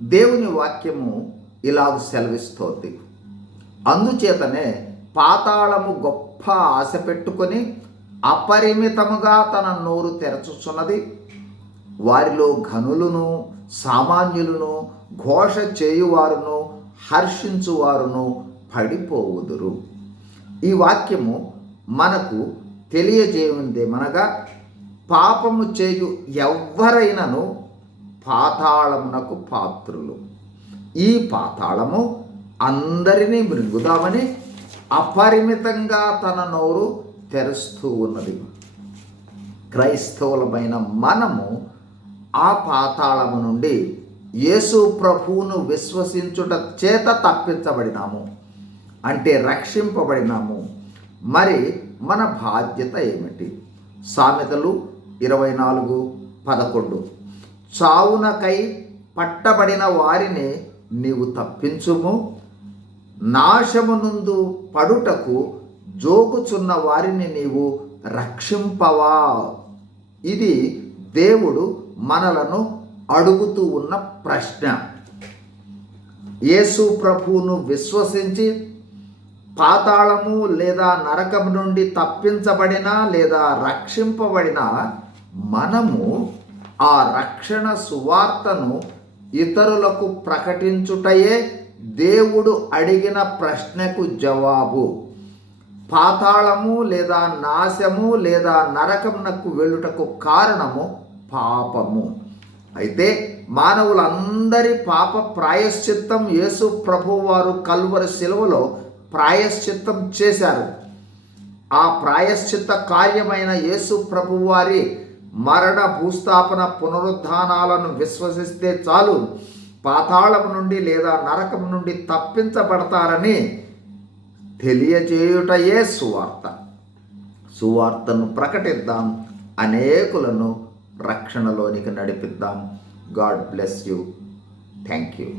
దేవుని వాక్యము ఇలాగ సెలవిస్తోంది. అందుచేతనే పాతాళము గొప్ప ఆశ పెట్టుకొని అపరిమితముగా తన నోరు తెరచుచున్నది. వారిలో ఘనులను, సామాన్యులను, ఘోష చేయువారును, హర్షించువారును పడిపోవుదురు. ఈ వాక్యము మనకు తెలియజేయుందేమనగా, పాపము చేయు ఎవ్వరైనను పాతాళమునకు పాత్రులు. ఈ పాతాళము అందరినీ మృంగుదామని అపరిమితంగా తన నోరు తెరుస్తూ ఉన్నది. క్రైస్తవులమైన మనము ఆ పాతాళము నుండి యేసు ప్రభువును విశ్వసించుట చేత తప్పించబడినాము, అంటే రక్షింపబడినాము. మరి మన బాధ్యత ఏమిటి? సామెతలు 24:11 చావునకై పట్టబడిన వారిని నీవు తప్పించుము, నాశమునందు పడుటకు జోగుచున్న వారిని నీవు రక్షింపవా. ఇది దేవుడు మనలను అడుగుతూ ఉన్న ప్రశ్న. యేసు ప్రభువును విశ్వసించి పాతాళము లేదా నరకము నుండి తప్పించబడిన లేదా రక్షింపబడిన మనము ఆ రక్షణ సువార్తను ఇతరులకు ప్రకటించుటయే దేవుడు అడిగిన ప్రశ్నకు జవాబు. పాతాళము లేదా నాశము లేదా నరకమునకు వెళ్ళుటకు కారణము పాపము. అయితే మానవులందరి పాప ప్రాయశ్చిత్తం యేసు ప్రభువారు కల్వరి శిలువలో ప్రాయశ్చిత్తం చేశారు. ఆ ప్రాయశ్చిత్త కార్యమైన యేసు ప్రభువారి మరణ, భూస్థాపన, పునరుద్ధానాలను విశ్వసిస్తే చాలు, పాతాళం నుండి లేదా నరకం నుండి తప్పించబడతారని తెలియజేయుటయే సువార్త. సువార్తను ప్రకటిద్దాం, అనేకులను రక్షణలోనికి నడిపిద్దాం. God bless you. Thank you.